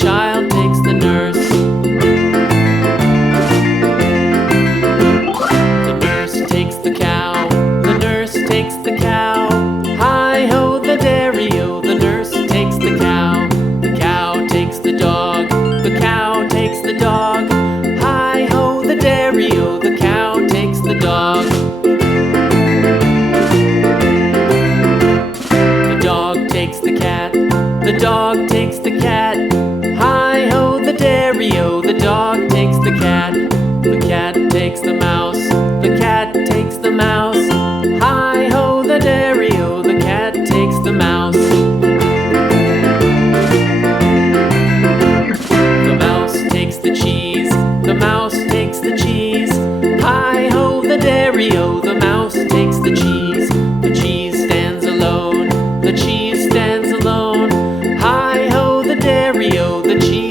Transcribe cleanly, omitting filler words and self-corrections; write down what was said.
child takes the nurse. The nurse takes the cow. The nurse takes the cow. Hi-ho the dairy-o, the nurse takes the cow. The cow takes the dog. The cow takes the dog. Hi-ho the dairy-o, the cow takes the dog. The dog takes the cat. The dog takes the cat. Hi-ho the dairy-o, the dog takes the cat. The cat takes the mouse. The cat takes the mouse. Hi-ho the dairy-o, the cat takes the mouse. The mouse takes the cheese. The mouse takes the cheese. Hi-ho the dairy-o, the mouse takes the cheese. The cheese stands alone. The cheese stands alone. Hi-ho the dairy-o, the cheese